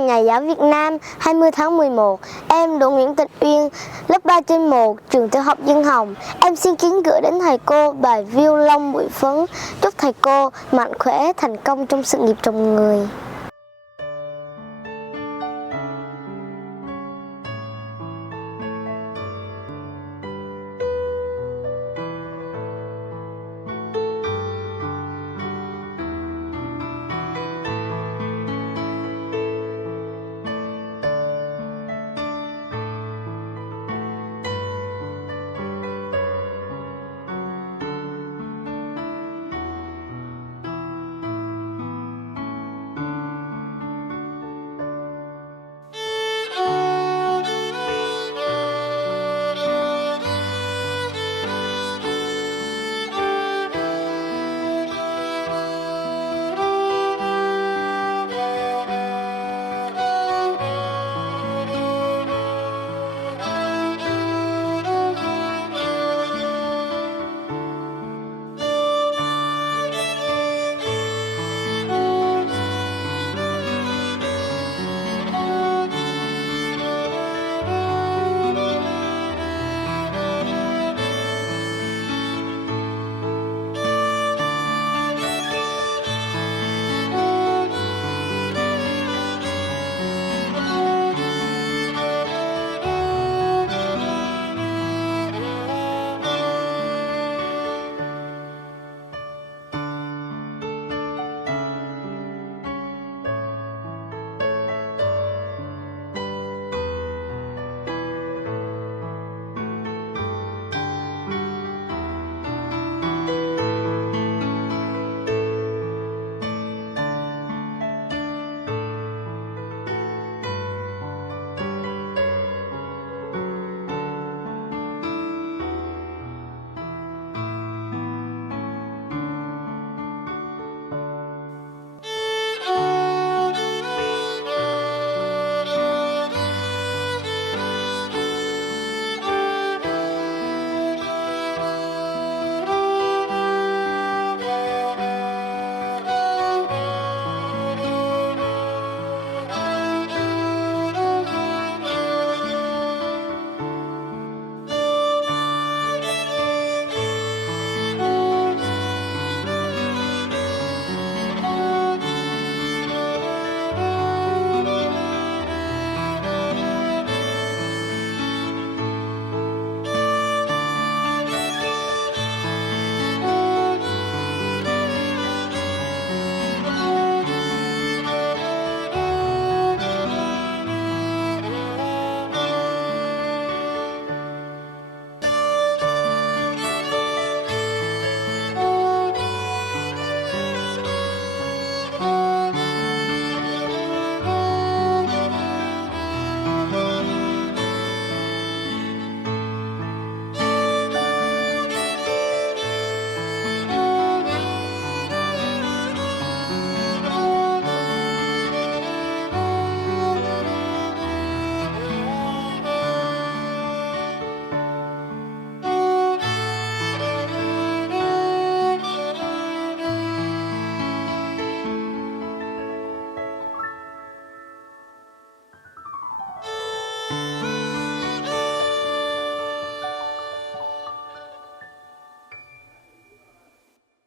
ngày Nhà giáo Việt Nam 20 tháng 11, em Đỗ Nguyễn Tịnh Uyên, lớp 3/1, trường tiểu học Dân Hồng. Em xin kính gửi đến thầy cô bài Viêu Long Bụi Phấn. Chúc thầy cô mạnh khỏe, thành công trong sự nghiệp trồng người.